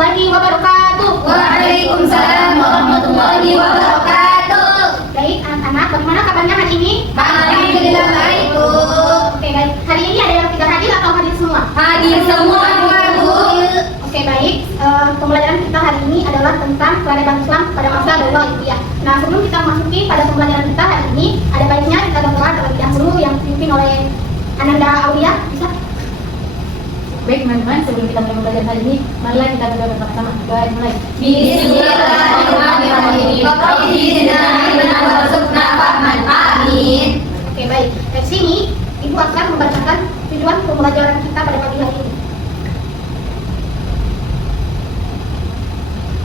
warahmatullahi wabarakatuh. Waalaikumsalam warahmatullahi wabarakatuh. Baik anak-anak, bagaimana kabarnya hari ini? Alhamdulillah baik, Bu. Oke baik, hari ini ada yang tidak hadir atau hadir semua? Hadir semua, Bu. Oke baik, pembelajaran kita hari ini adalah tentang peradaban Islam pada masa Daulah Ayyubiyah. Nah sebelum kita masuki pada pembelajaran kita hari ini, ada baiknya kita berdoa terlebih dahulu yang dipimpin oleh Ananda Aulia. Bisa? Baik teman-teman, sebelum kita mulai belajar hari ini, marilah kita berdoa bersama-sama. Baik, mulai. Bismillahirrahmanirrahim. Amin. Oke baik, dari sini Ibu akan membacakan tujuan pembelajaran kita pada pagi hari ini.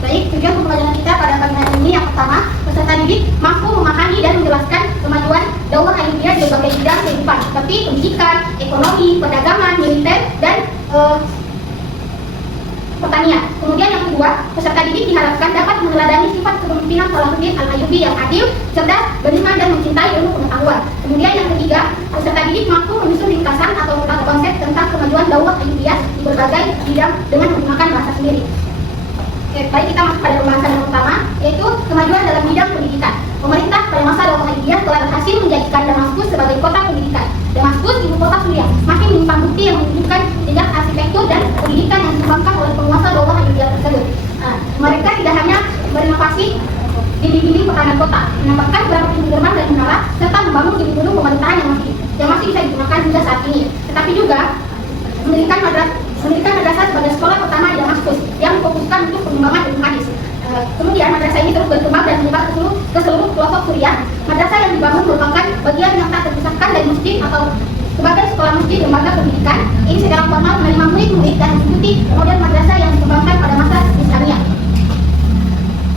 Baik, tujuan pembelajaran kita pada pagi hari ini yang pertama, peserta didik mampu memahami dan menjelaskan kemajuan Daulah Ayyubiyah di berbagai bidang kehidupan seperti pendidikan, ekonomi, perdagangan, militer, dan pertanian. Kemudian yang kedua, peserta didik diharapkan dapat meneladani sifat kepemimpinan Salahuddin Al-Ayyubi yang adil, cerdas, beriman, dan mencintai ilmu pengetahuan. Kemudian yang ketiga, peserta didik mampu menyusun ringkasan atau konsep tentang kemajuan Daulah Ayyubiyah di berbagai bidang dengan menggunakan bahasa sendiri. Oke, baik kita masuk pada pembahasan yang pertama, yaitu kemajuan dalam bidang pendidikan. Pemerintah pada masa Daulah Ayyubiyah telah berhasil menjadikan Damaskus sebagai kota pendidikan. Damaskus, ibu kota Suriah, semakin menyimpan bukti yang menunjukkan jejak arsitektur dan pendidikan yang dikembangkan oleh penguasa Daulah Ayyubiyah tersebut. Mereka tidak hanya berinovasi dinding-dinding pertahanan kota, menambahkan beberapa pintu gerbang dan menara, serta membangun gedung-gedung pemerintahan yang masih bisa digunakan hingga saat ini. Tetapi juga mendirikan madrasah sebagai sekolah pertama di Damaskus yang difokuskan untuk pengembangan ilmu hadis. Kemudian madrasah ini terus berkembang dan menyebar ke seluruh pelosok Suriah. Madrasah yang dibangun merupakan bagian yang tak terpisahkan dari masjid atau sebagai sekolah masjid lembaga pendidikan. Ini secara formal menerima murid-murid dan mengikuti model madrasah yang dikembangkan pada masa Islamiyah.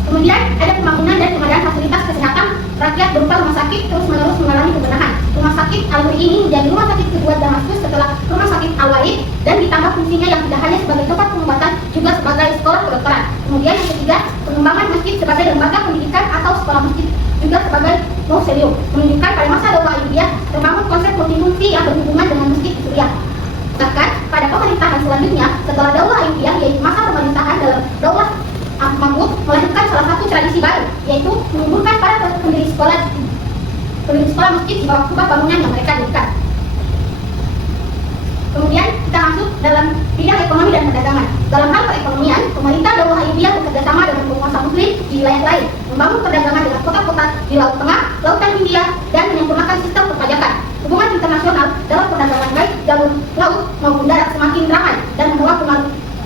Kemudian ada pembangunan dan pengadaan fasilitas kesehatan rakyat berupa rumah sakit terus-menerus mengalami pembenahan. Rumah sakit Al-Nur ini menjadi rumah sakit kedua Damaskus setelah rumah sakit Al-Walid dan ditambah fungsinya yang tidak hanya sebagai tempat pengobatan juga sebagai sekolah kedokteran. Kemudian yang ketiga, pengembangan masjid sebagai lembaga pendidikan atau sekolah masjid juga sebagai mausoleum, menunjukkan pada masa Daulah Ayyubiyah terbangun konsep multifungsi yang berhubungan dengan masjid di Suriah. Bahkan pada pemerintahan selanjutnya setelah Daulah Ayyubiyah, yaitu masa pemerintahan dalam Daulah Mahmud, melahirkan salah satu tradisi baru, yaitu mengumpulkan para pendiri sekolah masjid di bawah kubah bangunan yang mereka dirikan. Kemudian kita masuk dalam bidang ekonomi dan perdagangan. Dalam hal perekonomian, pemerintah Daulah Ayyubiyah bekerjasama dengan penguasa muslim di wilayah lain, membangun perdagangan dengan kota-kota di Laut Tengah, Lautan Hindia, dan menyempurnakan sistem perpajakan. Hubungan internasional dalam perdagangan baik jalur laut maupun darat semakin ramai dan membawa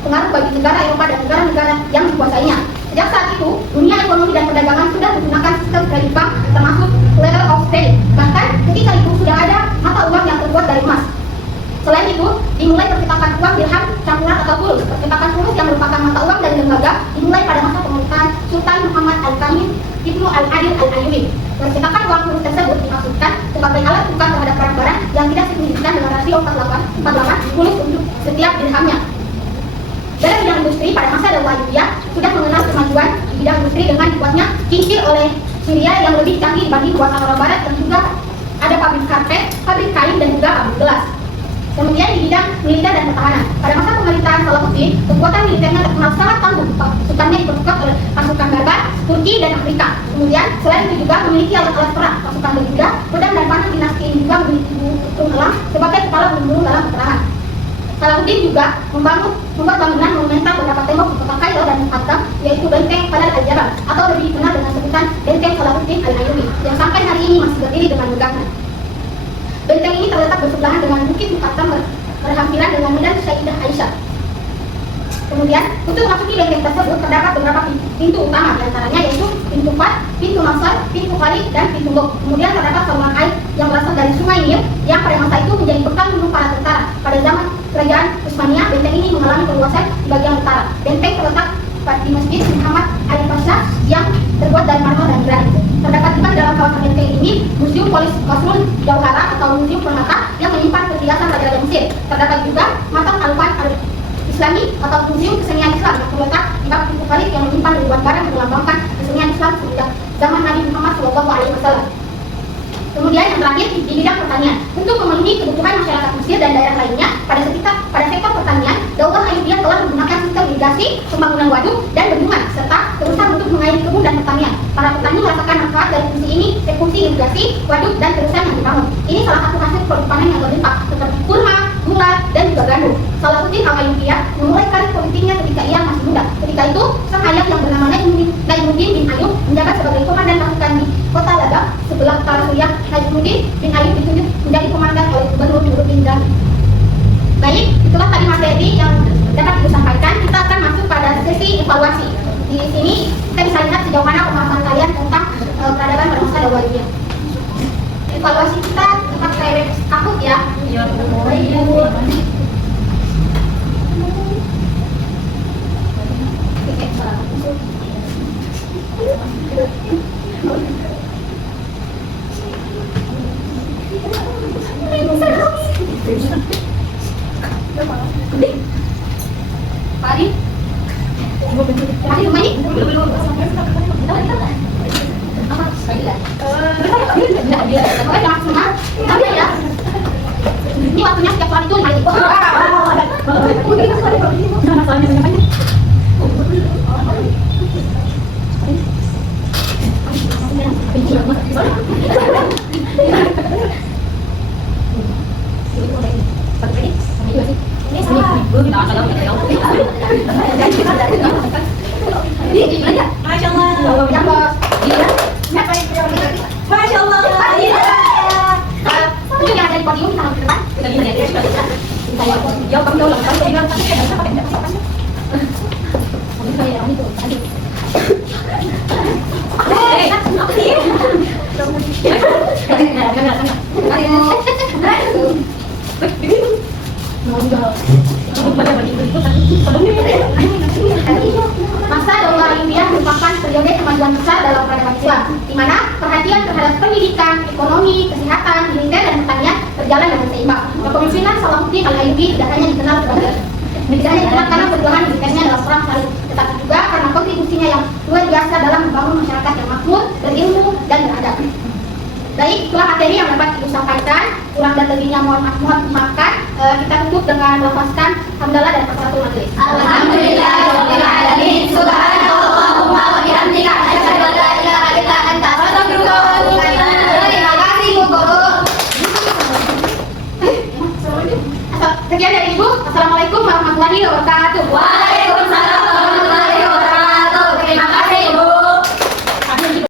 pengaruh bagi negara Eropa dan negara-negara yang dikuasainya. Sejak saat itu, dunia ekonomi dan perdagangan sudah menggunakan sistem kredit bank termasuk letter of credit. Bahkan ketika itu sudah ada mata uang yang terbuat dari emas. Selain itu, dimulai percetakan uang dirham, campuran atau fulus. Percetakan fulus yang merupakan mata uang dari lembaga dimulai pada masa pemerintahan Sultan Muhammad Al-Kamil Ibnu Al-Adil Al-Ayyubi. Percetakan uang fulus tersebut dimaksudkan sebagai alat tukar terhadap barang-barang yang tidak signifikan dengan rasio 48 fulus untuk setiap dirhamnya. Dalam bidang industri, pada masa Daulah Ayyubiyah sudah mengenal kemajuan di bidang industri dengan dibuatnya kincir oleh Syria yang lebih canggih dibanding buatan orang barat, dan juga ada pabrik karpet, pabrik kain, dan juga pabrik gelas. Kemudian di bidang militer dan pertahanan, pada masa pemerintahan Salahuddin, kekuatan militernya terkenal sangat tangguh. Pasukannya diperkuat oleh pasukan Barbar, Turki, dan Afrika. Kemudian selain itu juga memiliki alat-alat perang, pasukan berkuda, pedang dan panah dinasti ini juga memiliki burung elang sebagai kepala burung dalam peperangan. Salahuddin juga membuat bangunan monumental beberapa tembok di kota Kairo dan Muqaddam, yaitu benteng Fadal Al-Jabal atau lebih dikenal dengan sebutan benteng Salahuddin Al-Ayyubi, yang sampai hari ini masih berdiri dengan megahnya. Benteng ini terletak bersebelahan dengan bukit Muqaddam berhampiran dengan medan Sayyidah Aisyah. Kemudian untuk memasuki benteng tersebut terdapat beberapa pintu utama, diantaranya yaitu pintu Fat, pintu Nasr, pintu Khalid, dan pintu Lok. Kemudian terdapat saluran air yang berasal dari sungai Nil yang pada masa itu menjadi bekal minum para tentara. Pada zaman kerajaan Utsmaniyah, benteng ini mengalami perluasan di bagian utara. Benteng terletak di Masjid Muhammad Ali Pasha yang terbuat dari marmer dan granit. Terdapat juga dalam kawasan benteng ini Museum Polis Qasrul Jauhara atau Museum Permata yang menyimpan perhiasan raja-raja Mesir. Terdapat juga Makam Al-Fan Islami atau Museum Kesenian Islam yang terletak di bawah pintu Khalid yang menyimpan ribuan barang yang melambangkan kesenian Islam sejak zaman Nabi Muhammad SAW. Kemudian yang terakhir di bidang pertanian, untuk memenuhi kebutuhan masyarakat Mesir dan daerah lainnya pada sektor pertanian, Daulah Ayyubiyah telah menggunakan sistem irigasi, pembangunan waduk dan bendungan, serta terusan untuk mengairi kebun dan pertanian. Para petani merasakan manfaat dari fungsi ini, fungsi irigasi, waduk dan terusan yang dibangun. Ini salah satu hasil produk panen yang berlimpah seperti kurma, gula, dan juga gandum. Salahuddin Al-Ayyubi memulai karir politiknya ketika ia masih muda. Ketika itu, sang ayah yang bernama Najmuddin bin Ayyub menjabat sebagai komandan pasukan di kota Ladakh sebelah utara Suriah. Najmuddin bin Ayyub ditunjuk menjadi komandan oleh Gubernur Nuruddin Ghani. Baik, itulah tadi materi yang dapat disampaikan. Kita akan masuk pada sesi evaluasi. Di sini kita bisa lihat sejauh mana pemahaman kalian tentang peradaban pada masa Dawaliyah. Evaluasi kita pakai web akut ya. Padi, ini waktunya setiap hari itu 5 menit. Masya Allah. Masya Allah. Untuk yang ada di podium kita ke depan. Masa Daulah Ayyubiyah merupakan periode kemajuan besar dalam peradaban Islam, di mana perhatian terhadap pendidikan, ekonomi, kesehatan, militer, dan pertanian berjalan dengan seimbang. Kepemimpinan Salahuddin Al-Ayyubi tidak hanya dikenal karena perjuangan militernya dalam perang Salib, tetapi juga karena kontribusinya yang luar biasa dalam membangun masyarakat yang makmur, berilmu, dan beradab. Baik, itulah materi yang dapat Ibu sampaikan. Kurang dan lebihnya mohon maafkan. Kita tutup dengan melafazkan hamdalah dan kafaratul majelis. Alhamdulillah, Rabbil Alamin, Subhanallah.